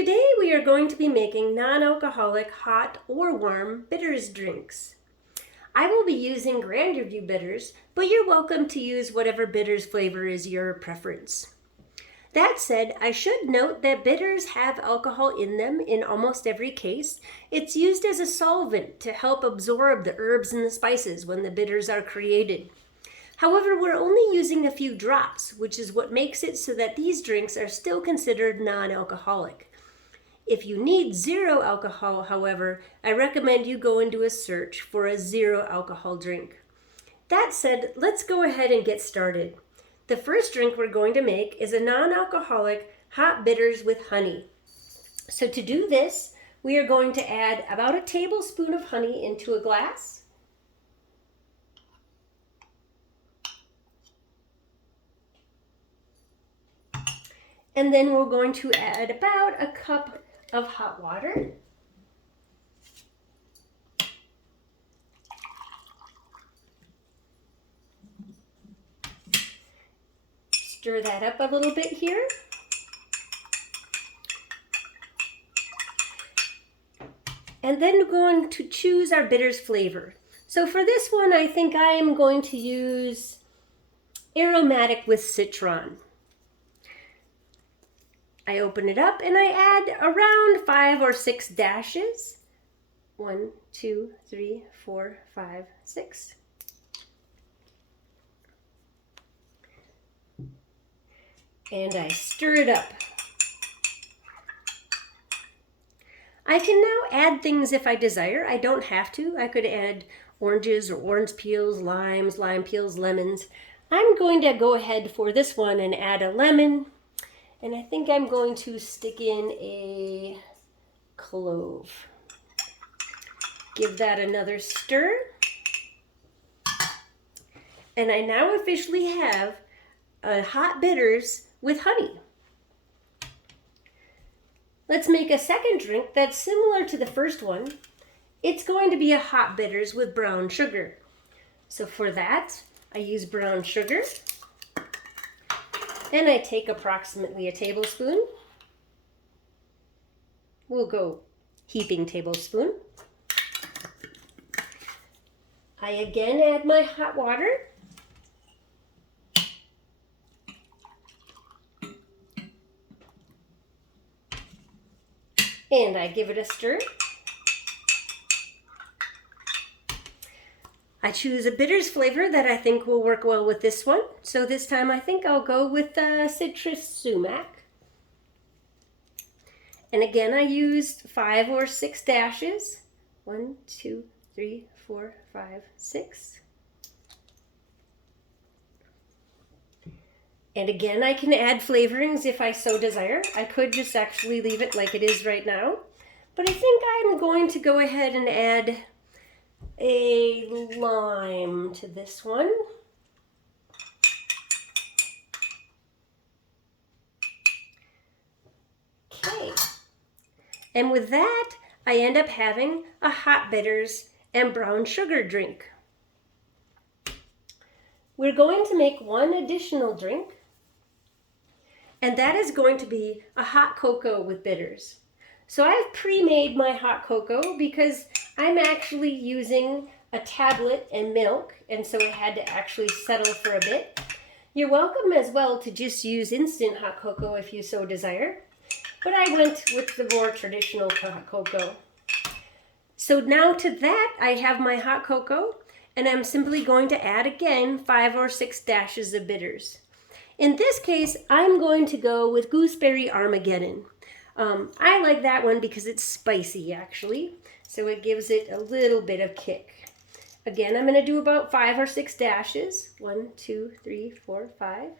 Today we are going to be making non-alcoholic hot or warm bitters drinks. I will be using Grandeur View Bitters, but you're welcome to use whatever bitters flavor is your preference. That said, I should note that bitters have alcohol in them in almost every case. It's used as a solvent to help absorb the herbs and the spices when the bitters are created. However, we're only using a few drops, which is what makes it so that these drinks are still considered non-alcoholic. If you need zero alcohol, however, I recommend you go and do a search for a zero alcohol drink. That said, let's go ahead and get started. The first drink we're going to make is a non-alcoholic hot bitters with honey. So to do this, we are going to add about a tablespoon of honey into a glass. And then we're going to add about a cup of hot water. Stir that up a little bit here. And then we're going to choose our bitters flavor. So for this one, I think I am going to use aromatic with citron. I open it up and I add around 5 or 6 dashes. 1, 2, 3, 4, 5, 6. And I stir it up. I can now add things if I desire. I don't have to. I could add oranges or orange peels, limes, lime peels, lemons. I'm going to go ahead for this one and add a lemon. And I think I'm going to stick in a clove. Give that another stir. And I now officially have a hot bitters with honey. Let's make a second drink that's similar to the first one. It's going to be a hot bitters with brown sugar. So for that, I use brown sugar. And I take approximately a tablespoon. We'll go heaping tablespoon. I again add my hot water. And I give it a stir. I choose a bitters flavor that I think will work well with this one. So this time I think I'll go with citrus sumac. And again, I used 5 or 6 dashes. 1, 2, 3, 4, 5, 6. And again, I can add flavorings if I so desire. I could just actually leave it like it is right now. But I think I'm going to go ahead and add a lime to this one. Okay. And with that, I end up having a hot bitters and brown sugar drink. We're going to make one additional drink, and that is going to be a hot cocoa with bitters. So I've pre-made my hot cocoa because I'm actually using a tablet and milk, and so it had to actually settle for a bit. You're welcome as well to just use instant hot cocoa if you so desire, but I went with the more traditional hot cocoa. So now to that, I have my hot cocoa, and I'm simply going to add again 5 or 6 dashes of bitters. In this case, I'm going to go with Gooseberry Armageddon. I like that one because it's spicy actually, so it gives it a little bit of kick. Again, I'm going to do about 5 or 6 dashes. 1, 2, 3, 4, 5.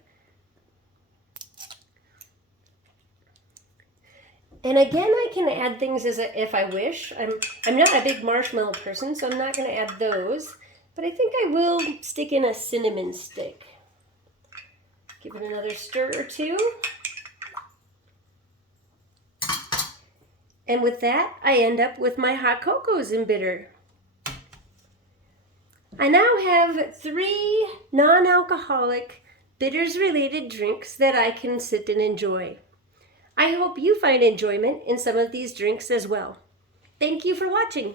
And again, I can add things if I wish. I'm not a big marshmallow person, so I'm not going to add those. But I think I will stick in a cinnamon stick. Give it another stir or two. And with that, I end up with my hot cocos and bitter. I now have 3 non-alcoholic bitters-related drinks that I can sit and enjoy. I hope you find enjoyment in some of these drinks as well. Thank you for watching.